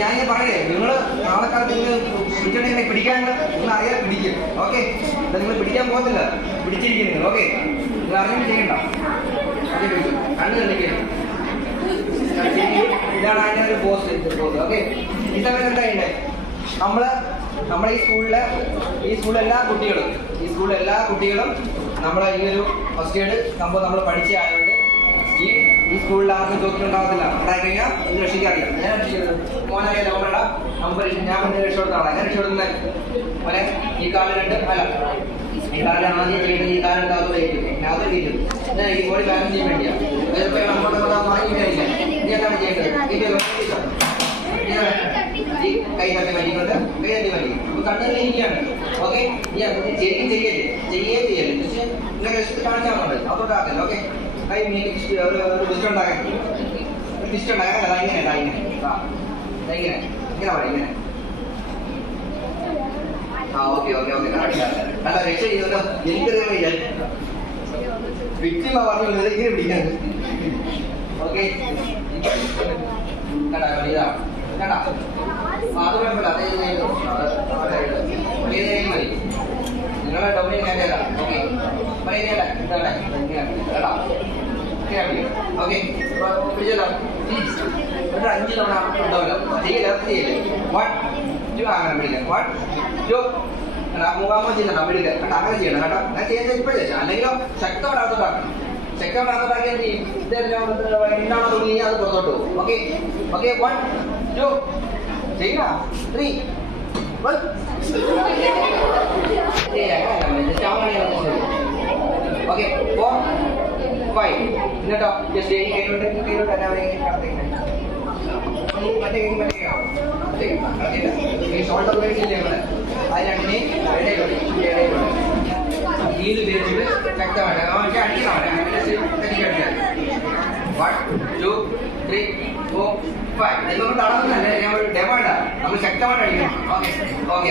ഞാൻ പറയേ നിങ്ങൾ നാളെ കാലത്ത് നിങ്ങൾ പിടിച്ചിട്ടുണ്ടെങ്കിൽ പിടിക്കാണ്ട് നിങ്ങൾ അറിയാതെ പിടിക്കും. ഓക്കെ, നിങ്ങൾ പിടിക്കാൻ പോകത്തില്ല, പിടിച്ചിരിക്കും നിങ്ങൾ. ഓക്കെ, നിങ്ങൾ അറിഞ്ഞിട്ട് ചെയ്യണ്ട. കണ്ണ് കണ്ടിക്കണം. ഇതാണ് അതിൻ്റെ ഒരു പോസ്റ്റ്. ഓക്കെ, ഈ സമയത്ത് എന്താ ചെയ്യണ്ടേ? നമ്മുടെ ഈ സ്കൂളിലെ എല്ലാ കുട്ടികളും നമ്മളെ ഈ ഒരു ഫസ്റ്റ് എയ്ഡ് സംഭവം നമ്മൾ പഠിച്ച ആയതുകൊണ്ട് ഈ സ്കൂളിൽ ആർക്കും ചോദിച്ചിട്ടുണ്ടാകത്തില്ല. ഉണ്ടായി കഴിഞ്ഞാൽ ഇത് രക്ഷിക്കാറില്ല. ഞാൻ രക്ഷിക്കുന്നത് മോനായ നമ്മളുടെ നമ്പർ ഞാൻ മുന്നേ രക്ഷപ്പെടുത്താണ്. ഞാൻ രക്ഷപ്പെടുന്നത് പോലെ ഈ കാലിൽ ഈ കാലിൽ ആദ്യം ചെയ്യേണ്ടത് ഈ കാലിൻ്റെ അകത്ത് കയറ്റും. അത് കയറ്റും. ഞാൻ ഈ ബോഡി ബാലൻസ് ചെയ്യാൻ വേണ്ടിയാണ്. ചിലപ്പോൾ നമ്മളോട് വാങ്ങിയില്ല. ഇനി എന്താണ് ചെയ്യേണ്ടത്? ഈ കൈ തട്ടി വലിക്കൊണ്ട് കൈ തട്ടി വലിക്കും. അപ്പൊ കണ്ണുകൾ ഇരിക്കുകയാണ്. ഓക്കെ, ശരിക്കും ചെയ്യല്ലേ പക്ഷെ ഇങ്ങനെ കാണിച്ചാൽ മതി. അതോട്ടാക്കല്ലോ. ഓക്കെ, കൈ ഒരു ഡിസ്റ്റ് ഉണ്ടാക്കാൻ അതാ ഇങ്ങനെ ഇങ്ങനെ ഓക്കെ അല്ല രക്ഷ ചെയ്യുന്നത് എനിക്കറിയാൻ വിചാരിക്കും. വിക്ടിമ പറഞ്ഞു ഇങ്ങനെ പിടിക്കാൻ. ഓക്കെ, ഇതാ കേട്ടാ. അത് കുഴപ്പമില്ല. അതേ മതി. നിങ്ങളെ ഡൊമിനിയൻ കാറ്റേരാ. ഓക്കെ, പറയുന്നേട്ടാ ഇതാണ് കേട്ടാ. ഓക്കെ, പിടിച്ചല്ലോ. ഒരു 5 തവണ ഉണ്ടാവില്ല. ചെയ്യില്ലേ 1 2 അങ്ങനെ പിടിക്കാം. 1 2 മുഖാമോ ചെയ്യുന്നുണ്ടോ? പിടിക്കുക കേട്ടോ. അങ്ങനെ ചെയ്യണം കേട്ടോ. ഞാൻ ചെയ്യുന്നത് ഇപ്പോഴേ അല്ലെങ്കിലോ ശക്തമായിട്ടാക്കണം. ശക്തമായിട്ടാക്കിയാൽ എന്ത് ചെയ്യും? എന്താണോ തുടങ്ങി അത് പുറത്തോട്ട് പോകും. ഓക്കെ 1 2 ചെയ്യണ 3 ഓക്കെ 4 5 എന്നിട്ടോ ജസ്റ്റ് കയ്യിലോട്ട് എല്ലാവരെയും കടത്തിങ്ങനെ ഈ ഷോൾഡർ ബ്ലേഡില്ലേ ഇവിടെ അത് രണ്ടിനെയും ഇടയിലോട്ട് കീഴ് ഉപയോഗിച്ചിട്ട് ശക്തമായിട്ട് അടിക്കണം. 1 2 3 4 5 ഇതൊന്നും തടവുന്നല്ലേ. ഞാൻ ഒരു ഡെമോ ഇടാം. നമ്മൾ ശക്തമായിട്ട് അടിക്കണം. ഓക്കെ